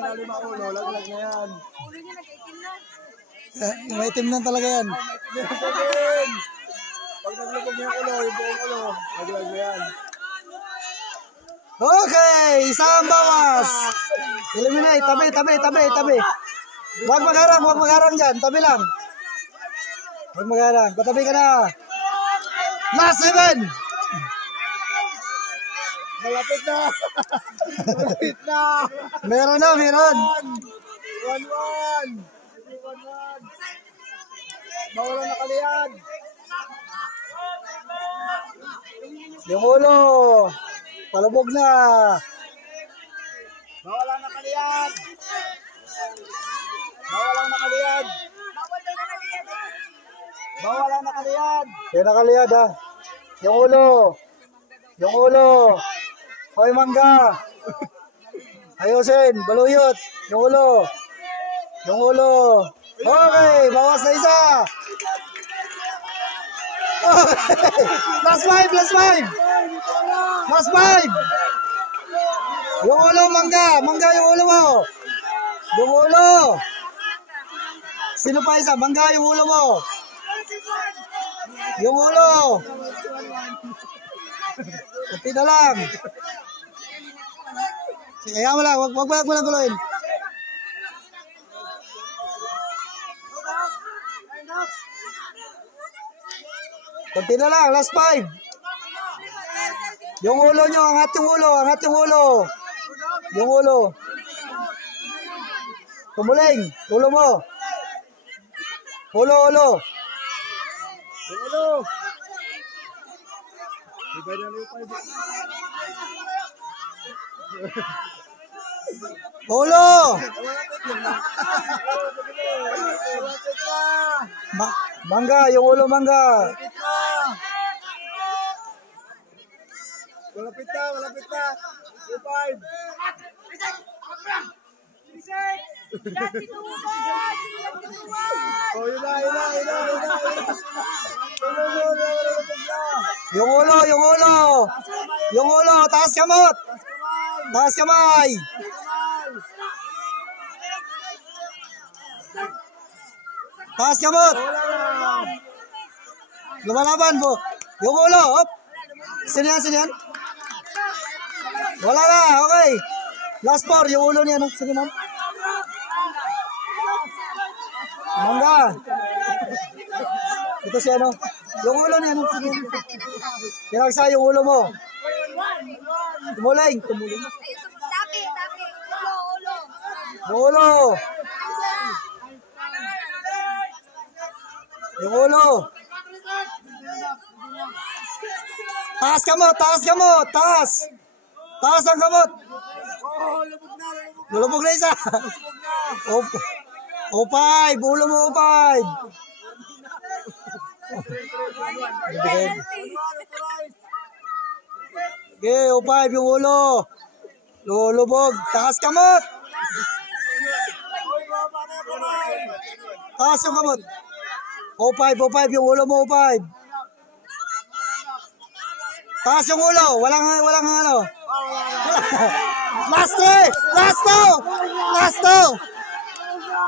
ilalim ang ulo, laglag na yan. Ulo niya nag-itim na. May itim na talaga yan. Pag naglubog niya yung ulo, yung buong ulo, laglag na yan. Okay, isang bawas. Eliminate, tabi. Huwag magharang dyan, tabi lang. Huwag magharang, patabi ka na. Last 7. Malapit na. Malapit na. Meron na. 1-1. Bawalan na kaliyan. Yung ulo. Palubog na. Bawalan na kaliyan. Bawalan na kaliyan. Bawalan na kaliyan. Yung nakaliyad ha. Yung ulo. Hoy mangga. Ayusin. Baluyot. Yung ulo. Okay. Bawas na isa. Okay. Last 5. Yung ulo mangga. Mangga yung ulo mo. Yung ulo. Sino pa isa? Mangga yung ulo mo. Yung ulo. Kunti na lang. Kaya mo lang. Wag mo lang guloyin. Kunti na lang. Last 5. Yung ulo nyo. Angat yung ulo. Yung ulo. Tumuling. Ulo mo. Ulo. Iba na yung 5. Ulo. Mangga, yung ulo mangga. Malapit na. Yung 5. Oh, yun na. Yung ulo, taas kamot. Taas kamay. Taas kamot. Lumalaban po. Yung ulo, op. Sino yan? Wala na, okay. Last 4, yung ulo niya. Sige ma'am. Mangga. Ito si ano. Yung ulo niya. Sige. Tinagsa yung ulo mo. Tumuling. Tapi. Ulo. Yung ulo. Taas kamot. Taas ang kamot. Lulubog na isa. O5. Ulo mo O5. Okay, O5 yung ulo. Lulubog. Taas kamot. Taas yung kamot. O5 yung ulo mo O5. Taas yung ulo. Walang ano. Last 2.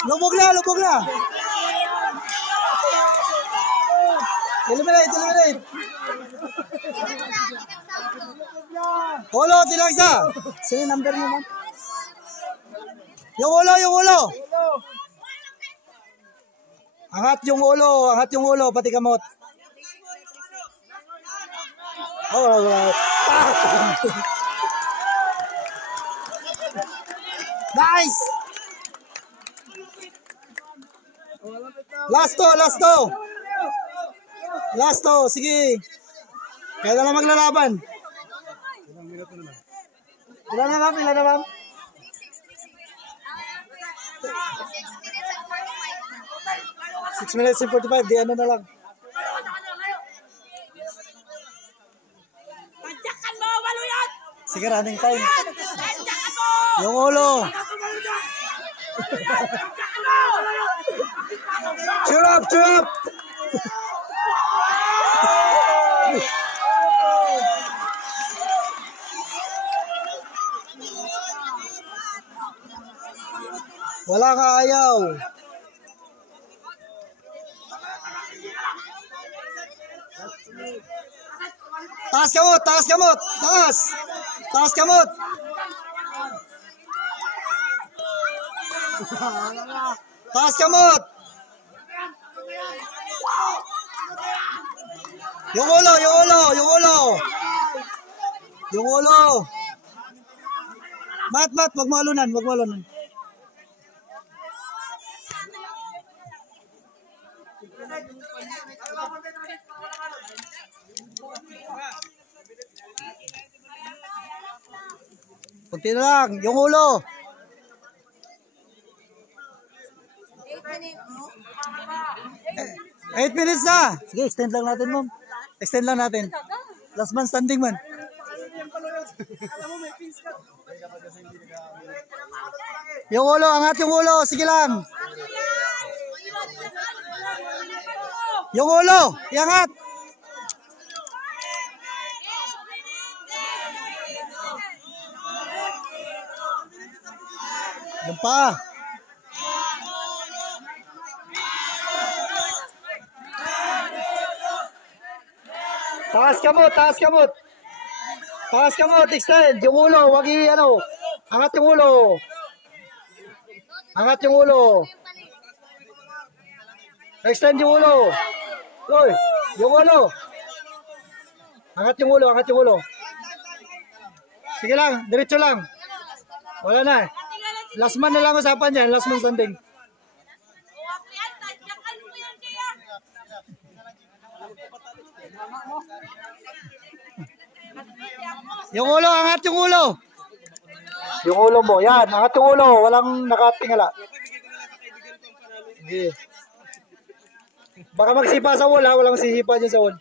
Lubog na. Eliminate. Ulo, tinagsa. Sino number niyo, ma'am? Yung ulo. Angat yung ulo, pati kamot. Nice! Last 2, sige. Kaya na lang maglalaban. Ilan na, ma'am? 6 minutes and 45, di ano na lang. Sige, running time. Yung ulo. Cheer up! lang ayaw. Taas kamot, taas kamot, taas. Taas kamot. Taas kamot. Yung ulo, yung ulo, yung ulo. Yung ulo. Mat, wag mo alunan, wag mo alunan. Kunti na lang, yung ulo. 8 minutes na. Sige, extend lang natin, ma'am. Extend lang natin. Last man standing, man. Yung ulo, angat yung ulo. Sige lang. Yung ulo, iangat. Yung pa. Taas kamot, taas kamot. Taas kamot, extend. Yung ulo, wag ano. Angat yung ulo. Angat yung ulo. Extend yung ulo. Uy, yung ulo. Angat yung ulo, angat yung ulo. Sige lang, diretso lang. Wala na. Last man na lang usapan dyan, last man standing. Yung ulo, angat yung ulo. Yung ulo mo, yan, angat yung ulo. Walang nakatingala. Sige. Baka magsipa sa wall ha, walang sisipa dyan sa wall.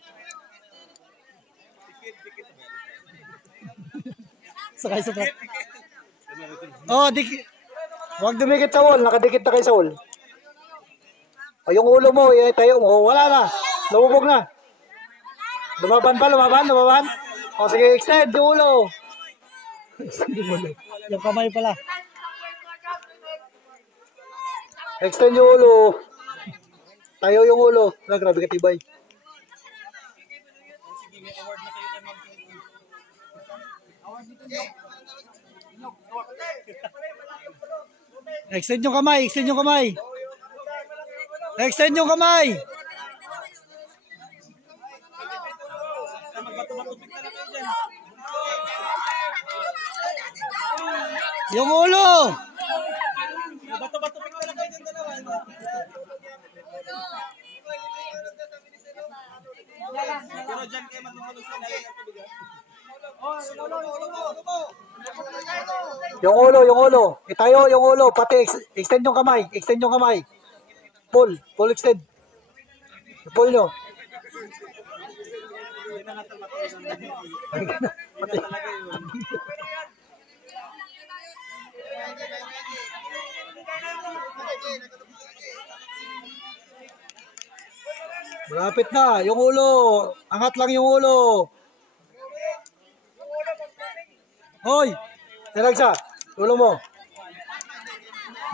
Sakay. Oh, wag dumikit sa wall, nakadikit na kayo sa wall. O, yung ulo mo, tayo mo, wala na. Lumubog na. Lumaban pa, lumaban. O, sige, extend yung ulo. Extend yung ulo. Yung kamay pala. Extend yung ulo. Tayo yung ulo. Grabe katibay. Extend yung kamay, extend yung kamay. Extend yung kamay. Yung ulo. Bato-bato-pik talaga kayo ng dalawa. Pero dyan kayo matutulog sa lalim ng tubigan. Yung ulo. Itayo yung ulo. Pati extend yung kamay. Extend yung kamay. Pull extend. Pull nyo. Malapit na. Yung ulo. Angat lang yung ulo. Hoy! Talagsa. Ulo mo.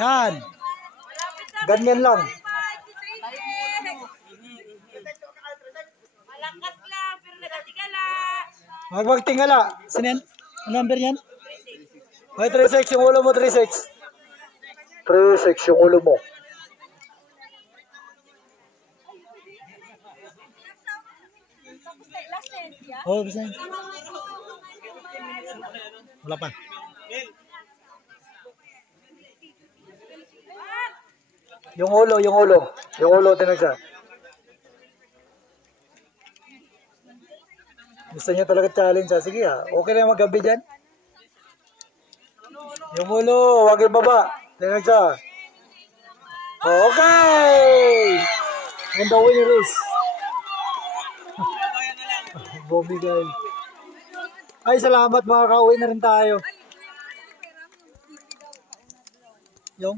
Yan. Ganyan lang. Malakas lang, pero nagatigala. Wag tingala. Sino yan? Ano number yan? May 36 yung ulo mo, 36. 36 yung ulo mo. Oh, bisa. Wala pa. Yung ulo tinagsa. Gusto niya talaga challenge ha. Sige ha. Okay na magabi dyan. Yung ulo, wag yung baba. Tinagsa. Okay! And the winner is Bobby guys. Ay, salamat mga kauwi na rin tayo. Yung